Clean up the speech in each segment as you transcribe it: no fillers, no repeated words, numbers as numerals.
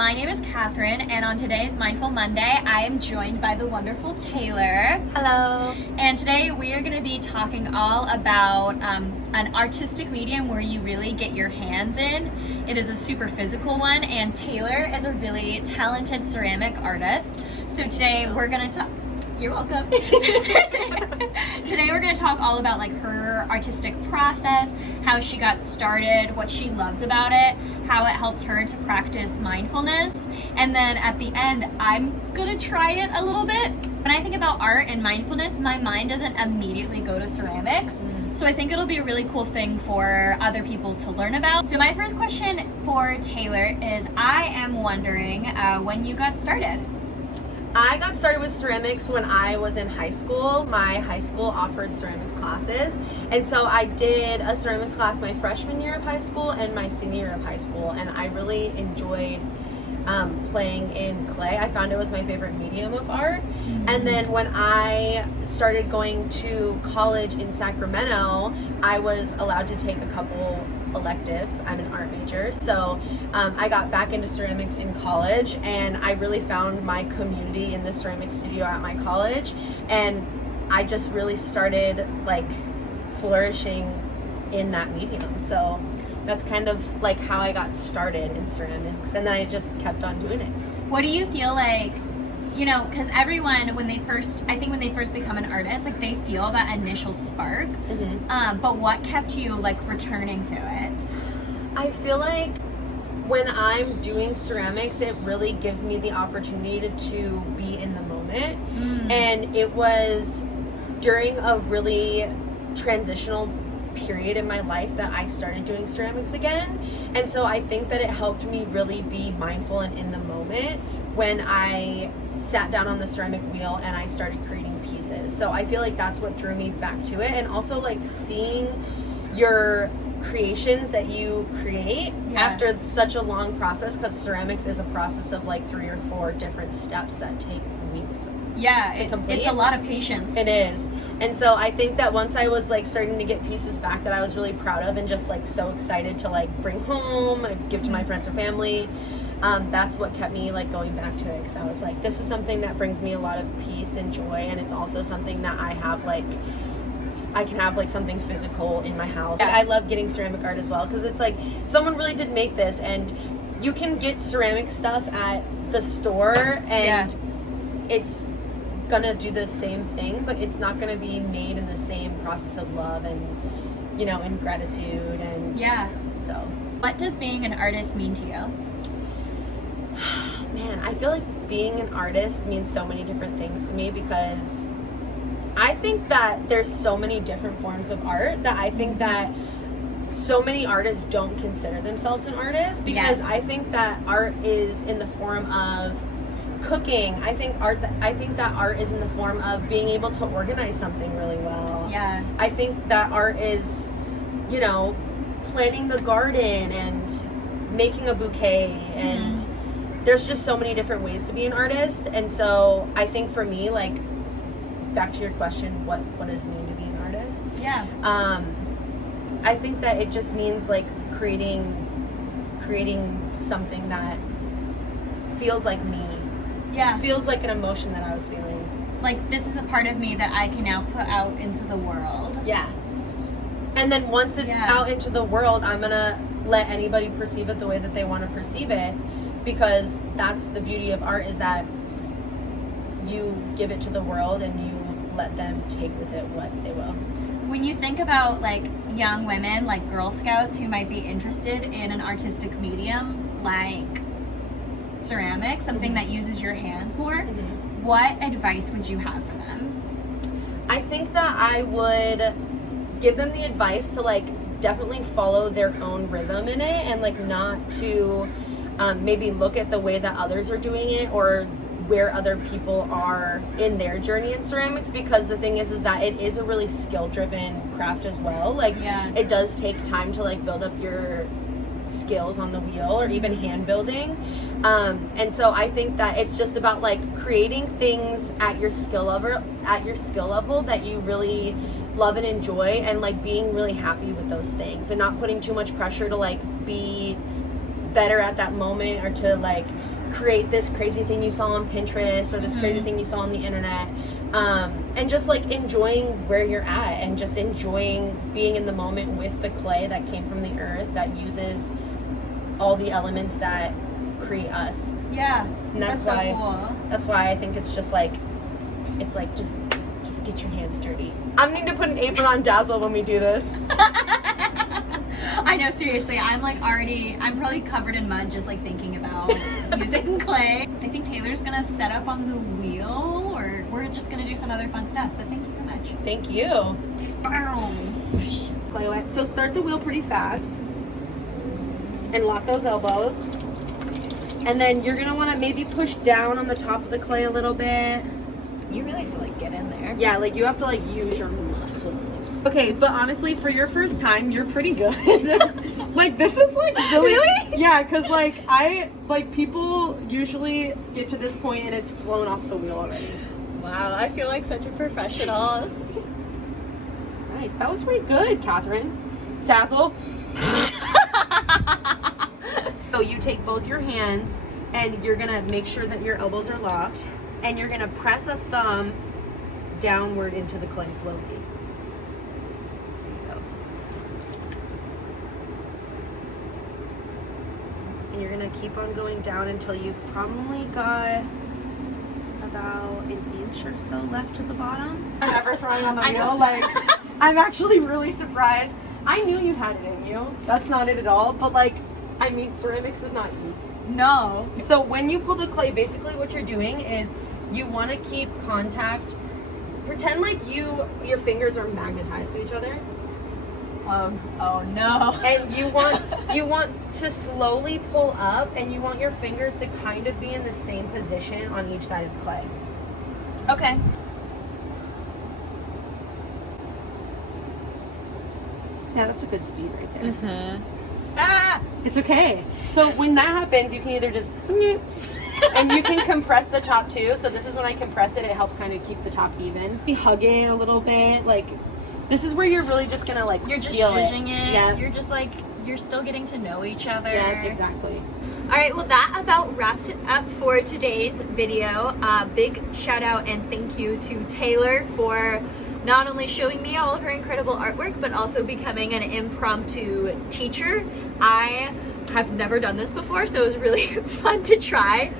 My name is Catherine, and on today's Mindful Monday, I am joined by the wonderful Taylor. Hello. And today we are going to be talking all about an artistic medium where you really get your hands in. It is a super physical one, and Taylor is a really talented ceramic artist. So today we're going to talk. You're welcome. Today we're going to talk all about like her artistic process, how she got started, what she loves about it, how it helps her to practice mindfulness, and then at the end I'm going to try it a little bit. When I think about art and mindfulness, my mind doesn't immediately go to ceramics. So I think it'll be a really cool thing for other people to learn about. So my first question for Taylor is, I am wondering when you got started. I got started with ceramics when I was in high school. My high school offered ceramics classes, and so I did a ceramics class my freshman year of high school and my senior year of high school, and I really enjoyed playing in clay. I found it was my favorite medium of art. And then when I started going to college in Sacramento, I was allowed to take a couple electives. I'm an art major, so I got back into ceramics in college, and I really found my community in the ceramic studio at my college, and I just really started like flourishing in that medium. So that's kind of like how I got started in ceramics, and then I just kept on doing it. What do you feel like, you know, because everyone, when they first become an artist, like they feel that initial spark, but what kept you like returning to it? I feel like when I'm doing ceramics, it really gives me the opportunity to be in the moment. And it was during a really transitional period in my life that I started doing ceramics again. And so I think that it helped me really be mindful and in the moment when I sat down on the ceramic wheel and I started creating pieces. So I feel like that's what drew me back to it, and also like seeing your creations that you create after such a long process, because ceramics is a process of like 3 or 4 different steps that take weeks to complete. It's a lot of patience. It is. And so I think that once I was like starting to get pieces back that I was really proud of and just like so excited to like bring home, give to my friends or family, that's what kept me like going back to it, because I was like, this is something that brings me a lot of peace and joy, and it's also something that I have like, I can have like something physical in my house. I love getting ceramic art as well, because it's like someone really did make this, and you can get ceramic stuff at the store and it's gonna do the same thing, but it's not gonna be made in the same process of love and, you know, and gratitude. And so what does being an artist mean to you? Man, I feel like being an artist means so many different things to me, because I think that there's so many different forms of art that I think that so many artists don't consider themselves an artist, because I think that art is in the form of cooking. I think that art is in the form of being able to organize something really well. I think that art is, you know, planting the garden and making a bouquet, and there's just so many different ways to be an artist. And so I think for me, like, back to your question, what does it mean to be an artist? I think that it just means like creating something that feels like me. Feels like an emotion that I was feeling. Like, this is a part of me that I can now put out into the world. And then once it's out into the world, I'm gonna let anybody perceive it the way that they want to perceive it, because that's the beauty of art, is that you give it to the world and you let them take with it what they will. When you think about like young women, like Girl Scouts, who might be interested in an artistic medium like ceramics, something that uses your hands more, what advice would you have for them? I think that I would give them the advice to like definitely follow their own rhythm in it, and like not to maybe look at the way that others are doing it or where other people are in their journey in ceramics, because the thing is that it is a really skill driven craft as well. Like it does take time to like build up your skills on the wheel, or even hand building, and so I think that it's just about like creating things at your skill level that you really love and enjoy, and like being really happy with those things, and not putting too much pressure to like be better at that moment, or to like create this crazy thing you saw on Pinterest or this crazy thing you saw on the internet. And just like enjoying where you're at and just enjoying being in the moment with the clay that came from the earth that uses all the elements that create us. Yeah, And that's so why cool. that's why I think it's just like just get your hands dirty. I'm going to put an apron on Dazzle when we do this. I know, seriously, I'm probably covered in mud just like thinking about using clay. I think Taylor's gonna set up on the wheel, or we're just gonna do some other fun stuff, but thank you so much. Thank you. Clay wet. So start the wheel pretty fast and lock those elbows. And then you're gonna wanna maybe push down on the top of the clay a little bit. You really have to like get in there. Yeah, like you have to like use your muscles. Okay, but honestly, for your first time, you're pretty good. Like this is like really? Yeah, because like people usually get to this point and it's flown off the wheel already. Wow, I feel like such a professional. Nice, that looks pretty good, Catherine. Dazzle. So you take both your hands and you're gonna make sure that your elbows are locked, and you're gonna press a thumb downward into the clay slowly. And you're gonna keep on going down until you've probably got about an inch or so left to the bottom. I'm ever throwing on the wheel, like, I'm actually really surprised. I knew you had it in you. That's not it at all, but like, I mean, ceramics is not easy. No. So when you pull the clay, basically what you're doing is you want to keep contact. Pretend like your fingers are magnetized to each other. Oh no. And you want to slowly pull up, and you want your fingers to kind of be in the same position on each side of the clay. Okay. Yeah, that's a good speed right there. Mm-hmm. Ah! It's okay. So when that happens, you can either just and you can compress the top too. So this is when I compress it, it helps kind of keep the top even. You hug it a little bit. Like, this is where you're really just gonna like You're just feel zhuzhing it. Yeah. You're just like, you're still getting to know each other. Yeah, exactly. All right, well that about wraps it up for today's video. Big shout out and thank you to Taylor for not only showing me all of her incredible artwork, but also becoming an impromptu teacher. I have never done this before, so it was really fun to try.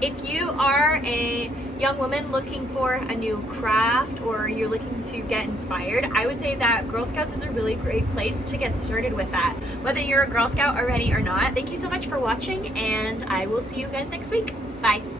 If you are a young woman looking for a new craft, or you're looking to get inspired, I would say that Girl Scouts is a really great place to get started with that. Whether you're a Girl Scout already or not, thank you so much for watching, and I will see you guys next week. Bye.